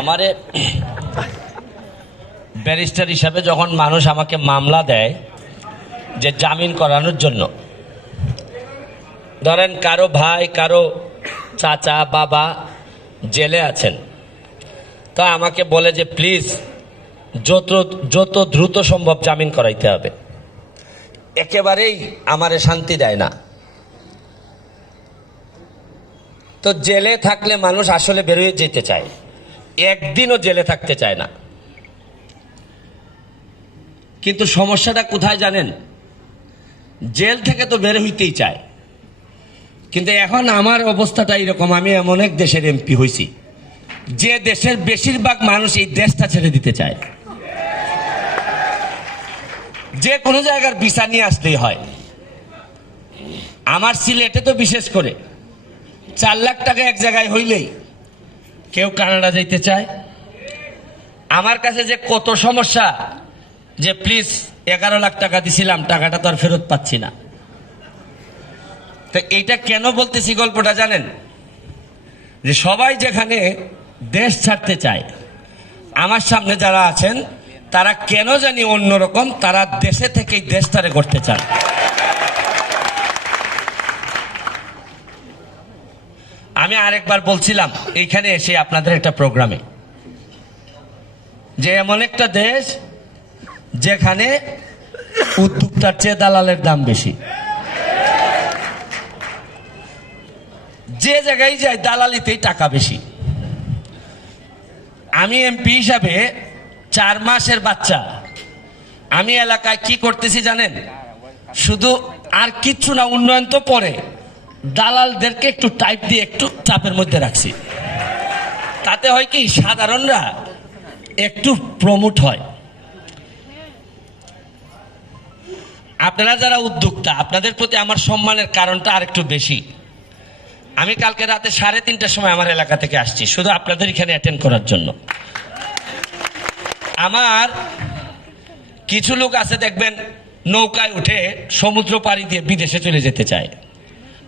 আমারে ব্যারিস্টার হিসাবে যখন মানুষ আমাকে মামলা দেয় যে জামিন করানোর জন্য, ধরেন কারো ভাই কারো চাচা বাবা জেলে আছেন, তা আমাকে বলে যে প্লিজ যত দ্রুত সম্ভব জামিন করাইতে হবে, একেবারেই আমারে শান্তি দেয় না। তো জেলে থাকলে মানুষ আসলে বেরিয়ে যেতে চায়, একদিনও জেলে থাকতে চায় না। কিন্তু সমস্যাটা কোথায় জানেন? জেল থেকে তো বের হইতেই চায়, কিন্তু এখন আমার অবস্থাটা এরকম, আমি এমন এক দেশের এমপি হয়েছি যে দেশের বেশিরভাগ মানুষ এই দেশটা ছেড়ে দিতে চায়। যে কোনো জায়গার ভিসা নিয়ে আসলেই হয়। আমার সিলেটে তো বিশেষ করে 4 লাখ টাকা এক জায়গায় হইলেই কেউ কানাডা যাইতে চায়। আমার কাছে যে কত সমস্যা, যে প্লিজ 11 লাখ টাকা দিছিলাম, টাকাটা তো আর ফেরত পাচ্ছি না। তো এইটা কেন বলতেছি গল্পটা জানেন? যে সবাই যেখানে দেশ ছাড়তে চায়, আমার সামনে যারা আছেন তারা কেন জানি অন্যরকম, তারা দেশে থেকেই দেশটারে করতে চান। আমি আরেকবার বলছিলাম এইখানে এসে আপনাদের একটা প্রোগ্রামে, যে এমন একটা দেশ যেখানে উদ্যোক্তার চেয়ে দালালের দাম বেশি। যে জায়গায় যায় দালালিতেই টাকা বেশি। আমি এমপি হিসাবে 4 মাসের বাচ্চা, আমি এলাকায় কি করতেছি জানেন? শুধু আর কিচ্ছু না, উন্নয়ন তো পরে, দালালদেরকে একটু টাইপ দিয়ে একটু চাপের মধ্যে রাখছি। তাতে হয় কি, সাধারণরা একটু প্রমোট হয়। আপনারা যারা উদ্যোক্তা, আপনাদের প্রতি আমার সম্মানের কারণটা আরেকটু বেশি। আমি কালকে রাতে 3:30টার সময় আমার এলাকা থেকে আসছি শুধু আপনাদের এখানে অ্যাটেন্ড করার জন্য। আমার কিছু লোক আছে দেখবেন নৌকায় উঠে সমুদ্র পাড়ি দিয়ে বিদেশে চলে যেতে চায়,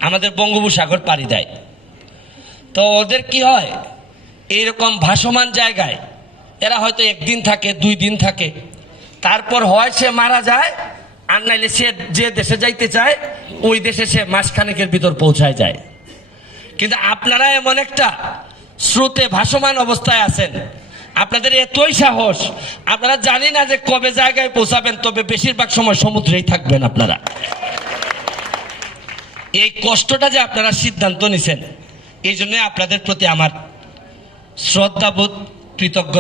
আমাদের বঙ্গোপসাগর পাড়ি দেয়। তো ওদের কি হয়, এইরকম ভাসমান জায়গায় এরা হয়তো 1 দিন থাকে, 2 দিন থাকে, তারপর হয় সে মারা যায়, আর নাইলে সে যে দেশে যাইতে চায় ওই দেশে সে মাসখানেকের ভিতর পৌঁছায় যায়। কিন্তু আপনারা এমন একটা স্রোতে ভাসমান অবস্থায় আছেন, আপনাদের এতই সাহস, আপনারা জানি না যে কবে জায়গায় পৌঁছাবেন, তবে বেশিরভাগ সময় সমুদ্রেই থাকবেন আপনারা। এই কষ্টটা যে আপনারা সিদ্ধান্ত নিছেন, এই জন্য আপনাদের প্রতি আমার শ্রদ্ধাবোধ, কৃতজ্ঞতা।